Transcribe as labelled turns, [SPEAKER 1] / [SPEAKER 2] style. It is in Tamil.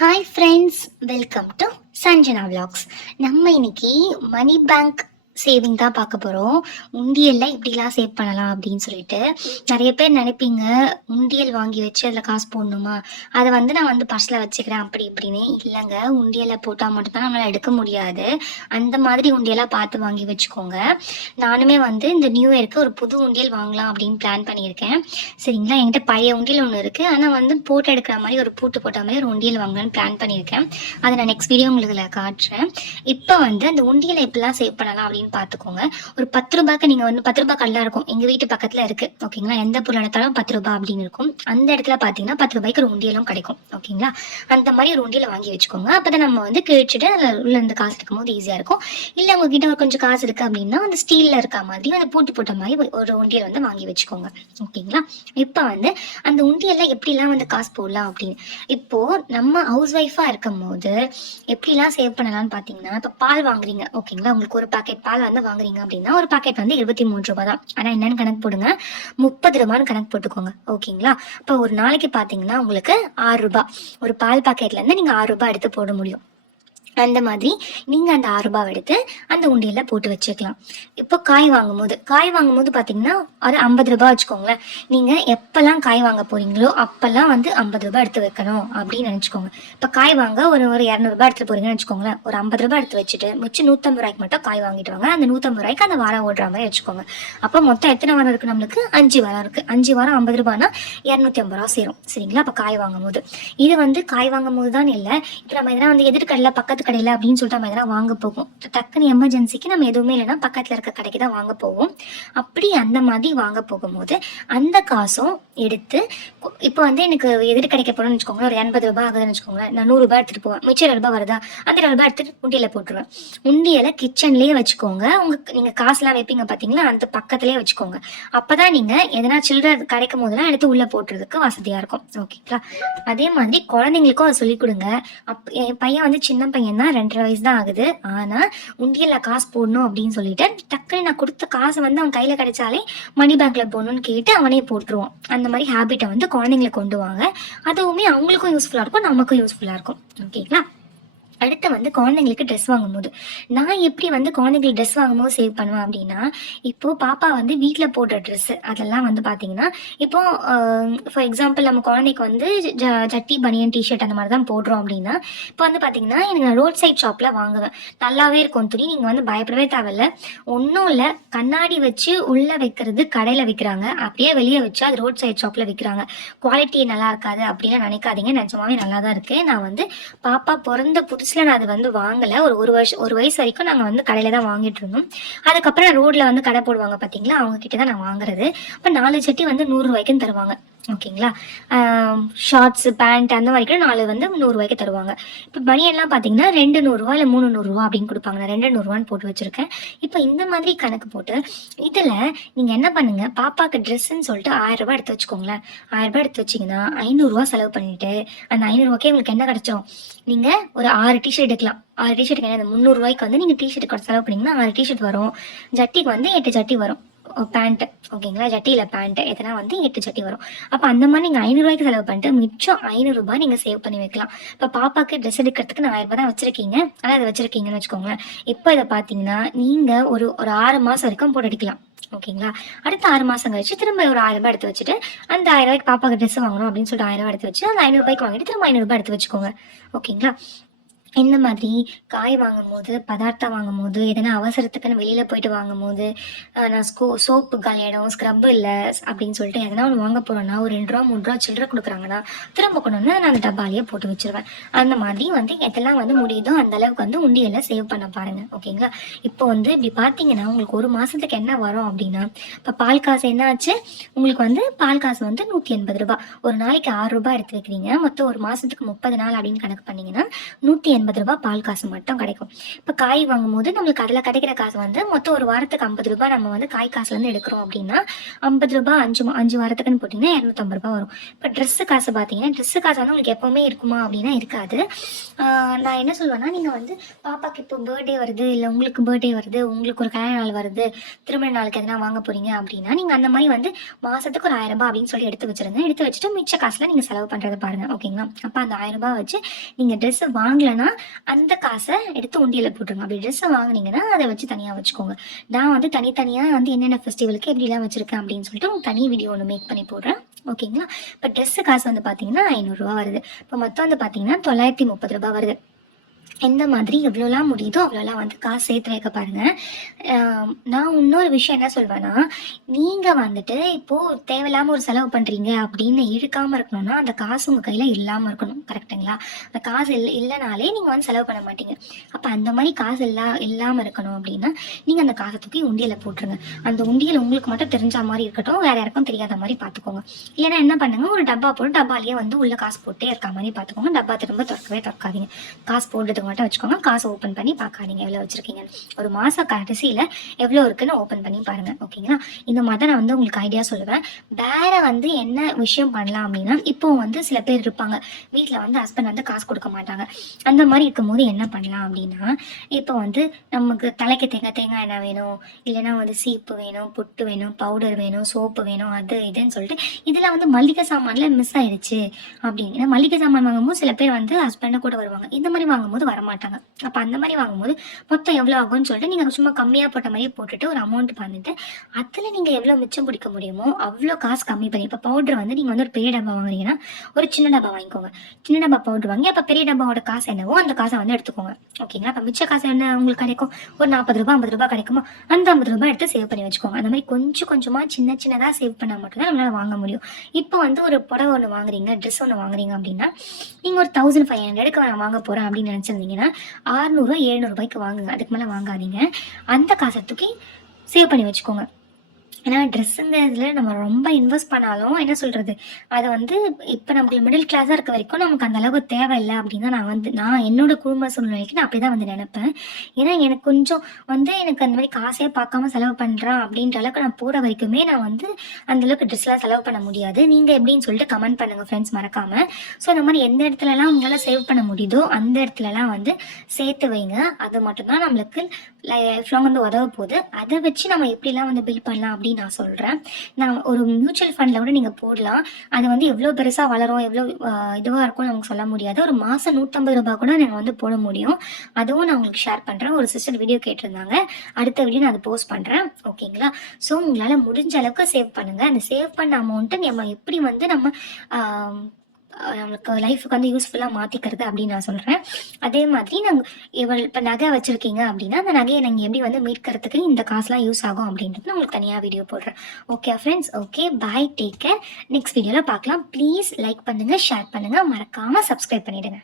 [SPEAKER 1] Hi friends welcome to Sanjana vlogs. நம்ம இன்னைக்கு மணி பேங்க் சேவிங் தான் பார்க்க போகிறோம் உண்டியலில் இப்படிலாம் சேவ் பண்ணலாம் அப்படின்னு சொல்லிட்டு. நிறைய பேர் நினைப்பீங்க உண்டியல் வாங்கி வச்சு அதில் காசு போடணுமா? அதை வந்து நான் வந்து பர்ஸில் வச்சுக்கிறேன் அப்படி இப்படின்னு. இல்லைங்க உண்டியலை போட்டால் மட்டும்தான் நம்மளால் எடுக்க முடியாது. அந்த மாதிரி உண்டியலாக பார்த்து வாங்கி வச்சுக்கோங்க. நானுமே வந்து இந்த நியூ இயருக்கு ஒரு புது உண்டியல் வாங்கலாம் அப்படின்னு பிளான் பண்ணியிருக்கேன். சரிங்களா? என்கிட்ட பழைய உண்டியல் ஒன்று இருக்குது ஆனால் வந்து போட்டோ எடுக்கிற மாதிரி ஒரு பூட்டு போட்ட மாதிரி ஒரு உண்டியல் வாங்கலாம்னு பிளான் பண்ணியிருக்கேன். அதை நான் நெக்ஸ்ட் வீடியோ உங்களுக்கு காட்டுறேன். இப்போ வந்து அந்த உண்டியலை எப்படிலாம் சேவ் பண்ணலாம் அப்படின்னு பார்த்துக்கோங்க. ஒரு பத்து ரூபாய்க்கு நீங்கள் வந்து பத்து ரூபாய் கல்லா இருக்கும். எங்கள் வீட்டு பக்கத்தில் இருக்குது ஓகேங்களா எந்த பொருள் எடுத்தாலும் பத்து ரூபாய் அப்படின்னு இருக்கும். அந்த இடத்துல பார்த்தீங்கன்னா பத்து ரூபாய்க்கு ஒரு உண்டியலும் கிடைக்கும். ஓகேங்களா அந்த மாதிரி ஒரு உண்டியலை வாங்கி வச்சுக்கோங்க. அப்போ தான் நம்ம வந்து கிழிச்சிட்டு அதில் உள்ள இருந்து காசு இருக்கும்போது ஈஸியாக இருக்கும். இல்லை உங்ககிட்ட ஒரு கொஞ்சம் காசு இருக்குது அப்படின்னா அந்த ஸ்டீலில் இருக்க மாதிரி அந்த பூட்டு போட்ட மாதிரி ஒரு உண்டியல் வந்து வாங்கி வச்சுக்கோங்க. ஓகேங்களா இப்போ வந்து அந்த உண்டியல்ல எப்படிலாம் வந்து காசு போடலாம் அப்படின்னு? இப்போ நம்ம ஹவுஸ் ஒய்ஃபாக இருக்கும் போது எப்படிலாம் சேவ் பண்ணலாம்னு பார்த்தீங்கன்னா இப்போ பால் வாங்குறீங்க. ஓகேங்களா உங்களுக்கு ஒரு பாக்கெட் பால் வந்து வாங்குறீங்க அப்படின்னா ஒரு பாக்கெட் வந்து இருபத்தி மூணு ரூபாய் தான் ஆனால் என்னன்னு கணக்கு போடுங்க. முப்பது ரூபான்னு கணக்கு போட்டுக்கோங்க. ஓகேங்களா? இப்போ ஒரு நாளைக்கு பார்த்தீங்கன்னா உங்களுக்கு ஆறு ரூபாய். ஒரு பால் பாக்கெட்ல இருந்து நீங்கள் ஆறு ரூபாய் எடுத்து போட முடியும். அந்த மாதிரி நீங்கள் அந்த ஆறு ரூபாய் எடுத்து அந்த உண்டியல்ல போட்டு வச்சுக்கலாம். இப்போ காய் வாங்கும் போது காய் வாங்கும் போது பார்த்தீங்கன்னா ஒரு ஐம்பது ரூபாய் வச்சுக்கோங்களேன். நீங்கள் எப்போல்லாம் காய் வாங்க போறீங்களோ அப்போல்லாம் வந்து ஐம்பது ரூபாய் எடுத்து வைக்கணும் அப்படின்னு நினச்சிக்கோங்க. இப்போ காய் வாங்க ஒரு ஒரு இரநூறுபா எடுத்துட்டு போறீங்கன்னு வச்சுக்கோங்களேன் ஒரு ஐம்பது ரூபாய் எடுத்து வச்சுட்டு மிச்சம் நூற்றம்பது ரூபாய்க்கு மட்டும் காய் வாங்கிட்டு வாங்க. அந்த நூற்றம்பது ரூபாய்க்கு அந்த வாரம் ஓடுற மாதிரி வச்சுக்கோங்க. அப்போ மொத்தம் எத்தனை வாரம் இருக்கு நம்மளுக்கு? அஞ்சு வாரம் இருக்கு. அஞ்சு வாரம் ஐம்பது ரூபாய்னா இரநூத்தி ஐம்பது ரூபா சேரும். சரிங்களா? அப்போ காய் வாங்கும் போது இது வந்து காய் வாங்கும் போது தான் இல்லை. இப்போ நம்ம எதனா வந்து எதிர்கடல பக்கத்து கடையில் அப்படின்னு சொல்லிட்டு நம்ம எதனா வாங்க போவோம். டக்குன்னு எமர்ஜென்சிக்கு நம்ம எதுவுமே இல்லைன்னா பக்கத்தில் இருக்க கடைக்கு தான் வாங்க போவோம். அப்படி அந்த மாதிரி வாங்க போகும்போது அந்த காசும் எடுத்து இப்போ வந்து எனக்கு எதிர் கிடைக்க போகணும்னு வச்சுக்கோங்களேன் ஒரு எண்பது ரூபாய் ஆகுதுன்னு வச்சுக்கோங்களேன் நான் நூறு எடுத்துகிட்டு எடுத்துட்டு போவேன். மிச்சம் ரூபாய் வருதா? அந்த ரூபாய் எடுத்துகிட்டு உண்டியல போட்டுருவேன். உண்டியில் கிச்சன்லேயே வச்சுக்கோங்க. உங்கள் நீங்க காசுலாம் வைப்பீங்க பார்த்தீங்களா அந்த பக்கத்துலயே வச்சுக்கோங்க. அப்பதான் நீங்க எதனா சில்லற கிடைக்கும் போதெல்லாம் எடுத்து உள்ளே போட்டுறதுக்கு வசதியா இருக்கும். ஓகேங்களா? அதே மாதிரி குழந்தைங்களுக்கும் அதை சொல்லிக் கொடுங்க. அப் என் பையன் வந்து சின்ன பையன். தான் ரெண்டரை வயசு தான் ஆகுது. ஆனால் உண்டியில் காசு போடணும் அப்படின்னு சொல்லிட்டு டக்குன்னு நான் கொடுத்த காசு வந்து அவன் கையில் கிடைச்சாலே மணி பேங்க்கில் போடணும்னு கேட்டு அவனே போட்டுருவான். அந்த மாதிரி ஹேபிட்டை வந்து குழந்தைங்களை கொண்டு வாங்க. அதுவுமே அவங்களுக்கும் யூஸ்ஃபுல்லாக இருக்கும் நமக்கும் யூஸ்ஃபுல்லாக இருக்கும். ஓகேங்களா அடுத்து வந்து குழந்தைங்களுக்கு ட்ரெஸ் வாங்கும்போது. நான் எப்படி வந்து குழந்தைங்களுக்கு ட்ரெஸ் வாங்கும்போது சேவ் பண்ணுவேன் அப்படின்னா இப்போ பாப்பா வந்து வீட்டில் போடுற ட்ரெஸ்ஸு அதெல்லாம் வந்து பார்த்தீங்கன்னா இப்போ ஃபார் எக்ஸாம்பிள் நம்ம குழந்தைக்கு வந்து ஜ ஜட்டி பனியன் டிஷர்ட் அந்த மாதிரி தான் போடுறோம் அப்படின்னா இப்போ வந்து பார்த்தீங்கன்னா எனக்கு ரோட் சைட் ஷாப்பில் வாங்குவேன். நல்லாவே இருக்கும் துணி நீங்கள் வந்து பயப்படவே தேவையில்ல. ஒன்றும் இல்லை கண்ணாடி வச்சு உள்ளே வைக்கிறது கடையில் விற்கிறாங்க அப்படியே வெளியே வச்சு அது ரோட் சைட் ஷாப்பில் விற்கிறாங்க குவாலிட்டி நல்லா இருக்காது அப்படிலாம் நினைக்காதீங்க. நிஜமாவே நல்லா தான் இருக்குது நான் வந்து பாப்பா பிறந்த புதுசில் நான் அது வந்து வாங்கலை. ஒரு ஒரு வருஷம் ஒரு வயசு வரைக்கும் நாங்கள் வந்து கடையில் தான் வாங்கிட்டு இருந்தோம். அதுக்கப்புறம் ரோட்டில் வந்து கடை போடுவாங்க பார்த்தீங்களா அவங்க கிட்ட தான் நான் வாங்குறது. அப்போ நாலு சட்டி வந்து நூறு ரூபாய்க்குன்னு தருவாங்க. ஓகேங்களா? ஷார்ட்ஸு பேண்ட் அந்த மாதிரி கூட நாலு வந்து நூறுரூவாய்க்கு தருவாங்க. இப்போ பனியன்லாம் பார்த்தீங்கன்னா ரெண்டு நூறுரூவா இல்லை மூணு நூறுரூவா அப்படின்னு கொடுப்பாங்க. நான் ரெண்டு நூறுரூவான்னு போட்டு வச்சுருக்கேன். இப்போ இந்த மாதிரி கணக்கு போட்டு இதில் நீங்கள் என்ன பண்ணுங்கள் பாப்பாவுக்கு ட்ரெஸ்ஸுன்னு சொல்லிட்டு ஆயிரரூபா எடுத்து வச்சுக்கோங்களேன். ஆயிரரூபா எடுத்து வச்சிங்கன்னா ஐநூறுரூவா செலவு பண்ணிவிட்டு அந்த ஐநூறுரூவாக்கே உங்களுக்கு என்ன கிடச்சோம்? நீங்கள் ஒரு ஆறு டிஷர்ட் எடுக்கலாம். ஆறு டிஷர்ட்டுக்கு என்ன? முந்நூறுரூவாய்க்கு வந்து நீங்கள் டிஷர்ட் செலவு பண்ணிங்கன்னா ஆறு டிஷர்ட் வரும். ஜட்டிக்கு வந்து எட்டு ஜட்டி வரும். பேண்ட்டு ஓகேங்களா? ஜட்டியில் பேண்ட்டு எதனா வந்து எட்டு ஜட்டி வரும். அப்போ அந்த மாதிரி நீங்கள் ஐநூறுரூவாய்க்கு செலவு பண்ணிட்டு மிச்சம் ஐநூறுரூபா நீங்கள் சேவ் பண்ணி வைக்கலாம். இப்போ பாப்பாக்கு ட்ரெஸ் எடுக்கிறதுக்கு நான் ஆயிரம் ரூபாய் தான் வச்சிருக்கீங்க. ஆனால் அதை வச்சுருக்கீங்கன்னு வச்சுக்கோங்களேன். இப்போ இதை பார்த்தீங்கன்னா நீங்கள் ஒரு ஒரு ஆறு மாதம் வரைக்கும் போட்டு அடிக்கலாம் ஓகேங்களா? அடுத்த ஆறு மாதம் கழிச்சு திரும்ப ஒரு ஆயிரம் ரூபாய் எடுத்து வச்சுட்டு அந்த ஆயிரம் ரூபாய்க்கு பாப்பாக்கு ட்ரெஸ் வாங்கணும் அப்படின்னு சொல்லிட்டு ஆயிரம் ரூபாய் எடுத்து வச்சு அந்த ஐநூறுபாய்க்கு வாங்கிட்டு திரும்ப ஐநூறுரூபாய் எடுத்து வச்சுக்கோங்க. ஓகேங்களா? இந்த மாதிரி காய் வாங்கும் போது பதார்த்தம் வாங்கும் போது எதனா அவசரத்துக்குன்னு வெளியில் போயிட்டு வாங்கும் போது நான் ஸ்கோ சோப்பு காலியாயிடும் ஸ்க்ரப் இல்லை அப்படின்னு சொல்லிட்டு எதனா ஒன்று வாங்க போகிறோன்னா ஒரு ரெண்டு ரூபா மூணு ரூபா சில்லற கொடுக்குறாங்கன்னா திரும்ப கொண்டு வந்து நான் அந்த டப்பாலேயே போட்டு வச்சிருவேன். அந்த மாதிரி வந்து எதெல்லாம் வந்து முடியுதோ அந்த அளவுக்கு வந்து உண்டியெல்லாம் சேவ் பண்ண பாருங்க ஓகேங்களா? இப்போ வந்து இப்படி பார்த்தீங்கன்னா உங்களுக்கு ஒரு மாதத்துக்கு என்ன வரும் அப்படின்னா இப்போ பால் காசு என்ன ஆச்சு? உங்களுக்கு வந்து பால் காசு வந்து நூற்றி எண்பது ரூபாய் ஒரு நாளைக்கு ஆறு ரூபாய் எடுத்து வைக்கிறீங்க மொத்தம் ஒரு மாதத்துக்கு முப்பது நாள் அப்படின்னு கணக்கு பண்ணீங்கன்னா நூற்றி எண்பது எண்பது ரூபாய் பால் காசு மட்டும் கிடைக்கும். இப்போ காய் வாங்கும்போது நம்மளுக்கு அதில் கிடைக்கிற காசு வந்து மொத்தம் ஒரு வாரத்துக்கு ஐம்பது ரூபாய் நம்ம வந்து காய் காசுலேருந்து எடுக்கிறோம் அப்படின்னா ஐம்பது ரூபாய் அஞ்சு மா- அஞ்சு வாரத்துக்குன்னு போட்டிங்கன்னா இரநூத்தம்பது ரூபாய் வரும். இப்போ ட்ரெஸ்ஸு காசு பார்த்தீங்கன்னா ட்ரெஸ்ஸு காசு வந்து உங்களுக்கு எப்போவுமே இருக்குமா அப்படின்னா இருக்காது. நான் என்ன சொல்லுவேன்னா நீங்கள் வந்து பாப்பாக்கு இப்போ பர்த்டே வருது இல்லை உங்களுக்கு பர்த்டே வருது உங்களுக்கு ஒரு கல்யாண நாள் வருது திருமண நாளுக்கு எதனா வாங்க போகிறீங்க அப்படின்னா நீங்கள் அந்த மாதிரி வந்து மாதத்துக்கு ஒரு ஆயிரம் ரூபாய் அப்படின்னு சொல்லி எடுத்து வச்சிருந்தேன் எடுத்து வச்சுட்டு மிச்ச காசில் நீங்கள் செலவு பண்ணுறது பாருங்கள் ஓகேங்களா அப்போ அந்த ஆயிரம் ரூபாய் வச்சு நீங்கள் ட்ரெஸ்ஸு வாங்கலைன்னா அந்த காசை எடுத்து உண்டியில் போட்டுருங்க. அப்படி ட்ரெஸ்ஸை வாங்குனீங்கன்னா அதை வச்சு தனியாக வச்சுக்கோங்க. நான் வந்து தனித்தனியாக வந்து என்னென்ன ஃபெஸ்டிவலுக்கு எப்படிலாம் வச்சுருக்கேன் அப்படின்னு சொல்லிட்டு தனி வீடியோ ஒன்று மேக் பண்ணி போடுறேன். ஓகேங்களா இப்போ ட்ரெஸ்ஸு காசு வந்து பார்த்தீங்கன்னா ஐநூறுரூவா வருது. இப்போ மொத்தம் வந்து பார்த்தீங்கன்னா தொள்ளாயிரத்தி முப்பது ரூபாய் வருது. எந்த மாதிரி எவ்வளோலாம் முடியுதோ அவ்வளோலாம் வந்து காசு சேர்த்து வைக்க பாருங்க. நான் இன்னொரு விஷயம் என்ன சொல்வேன்னா நீங்கள் வந்துட்டு இப்போது தேவையில்லாமல் ஒரு செலவு பண்ணுறீங்க அப்படின்னு இழுக்காமல் இருக்கணும்னா அந்த காசு உங்கள் கையில் இல்லாமல் இருக்கணும். கரெக்டுங்களா அந்த காசு இல்லை இல்லைனாலே நீங்கள் வந்து செலவு பண்ண மாட்டீங்க. அப்போ அந்த மாதிரி காசு இல்லா இல்லாமல் இருக்கணும் அப்படின்னா நீங்கள் அந்த காசை தூக்கி உண்டியலில் போட்டுருங்க. அந்த உண்டியல் உங்களுக்கு மட்டும் தெரிஞ்ச மாதிரி இருக்கட்டும் வேற யாருக்கும் தெரியாத மாதிரி பார்த்துக்கோங்க இல்லைன்னா என்ன பண்ணுங்க ஒரு டப்பா போட்டு டப்பாலேயே வந்து உள்ள காசு போட்டே இருக்க மாதிரி பார்த்துக்கோங்க டப்பா திரும்ப திறக்கவே திறக்காதீங்க. காசு மட்டும் வச்சுக்கோங்க. காசு ஓப்பன் பண்ணி பார்க்காதீங்க. எவ்வளோ வச்சிருக்கீங்க? ஒரு மாச கடைசியில் எவ்வளோ இருக்குன்னு ஓப்பன் பண்ணி பாருங்க. ஓகேங்களா இந்த மாதிரி நான் வந்து உங்களுக்கு ஐடியா சொல்லுவேன். வேற வந்து என்ன விஷயம் பண்ணலாம் அப்படின்னா இப்போ வந்து சில பேர் இருப்பாங்க. வீட்டில் வந்து ஹஸ்பண்ட் வந்து காசு கொடுக்க மாட்டாங்க. அந்த மாதிரி இருக்கும்போது என்ன பண்ணலாம் அப்படின்னா இப்போ வந்து நமக்கு தலைக்கு தேங்காய் தேங்காய் எண்ணெய் வேணும். இல்லைன்னா வந்து சீப்பு வேணும் புட்டு வேணும் பவுடர் வேணும் சோப்பு வேணும் அது இதுன்னு சொல்லிட்டு இதில் வந்து மல்லிகை சாமானில் மிஸ் ஆயிடுச்சு அப்படின்னு. ஏன்னா மல்லிகை சாமான் வாங்கும்போது சில பேர் வந்து ஹஸ்பண்டை கூட வருவாங்க. இந்த மாதிரி வாங்கும்போது வரமாட்டாங்க. அப்போ அந்த மாதிரி வாங்கும்போது மொத்தம் எவ்வளோ ஆகும்னு சொல்லிட்டு நீங்கள் சும்மா கம்மியாக போட்ட மாதிரி போட்டுட்டு ஒரு அமௌண்ட் பண்ணிட்டு அதில் நீங்கள் எவ்வளோ மிச்சம் பிடிக்க முடியுமோ அவ்வளோ காசு கம்மி பண்ணி இப்போ பவுடர் வந்து நீங்கள் வந்து ஒரு பெரிய டப்பா வாங்குறீங்கன்னா ஒரு சின்ன டப்பா வாங்கிக்கோங்க. சின்ன டப்பா பவுடர் வாங்கி அப்போ பெரிய டப்பாவோட காசு என்னவோ அந்த காசை வந்து எடுத்துக்கோங்க. ஓகேங்களா அப்போ மிச்ச காசு என்ன உங்களுக்கு கிடைக்கும்? ஒரு நாற்பது ரூபாய் ஐம்பது ரூபாய் கிடைக்குமோ? அந்த ஐம்பது ரூபாய் எடுத்து சேவ் பண்ணி வச்சுக்கோங்க. அந்த மாதிரி கொஞ்சம் கொஞ்சமாக சின்ன சின்னதாக சேவ் பண்ணால் மட்டும்தான் நம்மளால் வாங்க முடியும். இப்போ வந்து ஒரு புடவை ஒன்று வாங்குறீங்க ட்ரெஸ் ஒன்று வாங்குறீங்க அப்படின்னா நீங்கள் ஒரு தௌசண்ட் ஃபைவ் ஹண்ட்ரடுக்கு நான் வாங்க போகிறேன் அப்படின்னு வாங்குனீங்கன்னா ஆறுநூறுவா எழுநூறுபாய்க்கு வாங்குங்க. அதுக்கு மேலே வாங்காதீங்க. அந்த காசை தூக்கி சேவ் பண்ணி வச்சுக்கோங்க. ஏன்னா ட்ரெஸ்ஸுங்கிறதுல நம்ம ரொம்ப இன்வெஸ்ட் பண்ணாலும் என்ன சொல்கிறது அதை வந்து இப்போ நம்மளுக்கு மிடில் கிளாஸாக இருக்க வரைக்கும் நமக்கு அந்த அளவுக்கு தேவையில்லை அப்படின்னு நான் வந்து நான் என்னோட குடும்ப சூழ்நிலைக்கு நான் அப்படி தான் வந்து நினைப்பேன். ஏன்னா எனக்கு கொஞ்சம் வந்து எனக்கு அந்த மாதிரி காசே பார்க்காம செலவு பண்ணுறான் அப்படின்ற அளவுக்கு நான் போகிற வரைக்குமே நான் வந்து அந்த அளவுக்கு ட்ரெஸ்லாம் செலவு பண்ண முடியாது. நீங்கள் எப்படின்னு சொல்லிட்டு கமெண்ட் பண்ணுங்கள் ஃப்ரெண்ட்ஸ் மறக்காமல் ஸோ இந்த மாதிரி எந்த இடத்துலலாம் உங்களால் சேவ் பண்ண முடியுதோ அந்த இடத்துலலாம் வந்து சேர்த்து வைங்க. அது மட்டும்தான் நம்மளுக்கு லைஃப் லாங் வந்து உதவ போகுது. அதை வச்சு நம்ம எப்படிலாம் வந்து பில்ட் பண்ணலாம் அப்படின்னு நான் சொல்கிறேன் நான் ஒரு மியூச்சுவல் ஃபண்டில் கூட நீங்கள் போடலாம். அது வந்து எவ்வளோ பெருசாக வளரும் எவ்வளோ இதுவாக இருக்கும்னு நமக்கு சொல்ல முடியாது. ஒரு மாதம் நூற்றம்பது ரூபாய் கூட நாங்கள் வந்து போட முடியும். அதுவும் நான் உங்களுக்கு ஷேர் பண்ணுறேன் ஒரு சிஸ்டர் வீடியோ கேட்டிருந்தாங்க. அடுத்த வீடியோ நான் அதை போஸ்ட் பண்ணுறேன் ஓகேங்களா ஸோ உங்களால் முடிஞ்ச அளவுக்கு சேவ் பண்ணுங்கள் அந்த சேவ் பண்ண அமௌண்ட்டை நம்ம எப்படி வந்து நம்ம நம்மளுக்கு லைஃபுக்கு வந்து யூஸ்ஃபுல்லாக மாற்றிக்கிறது அப்படின்னு நான் சொல்கிறேன் அதே மாதிரி நாங்கள் இவள் இப்போ நகை வச்சுருக்கீங்க அப்படின்னா அந்த நகையை நீங்கள் எப்படி வந்து மீட்கிறதுக்கு இந்த காசுலாம் யூஸ் ஆகும் அப்படின்றது நான் உங்களுக்கு தனியாக வீடியோ போடுறேன். Okay friends okay bye take care next வீடியோவில் பார்க்கலாம். ப்ளீஸ் லைக் பண்ணுங்கள் ஷேர் பண்ணுங்கள் மறக்காமல் சப்ஸ்கிரைப் பண்ணிவிடுங்க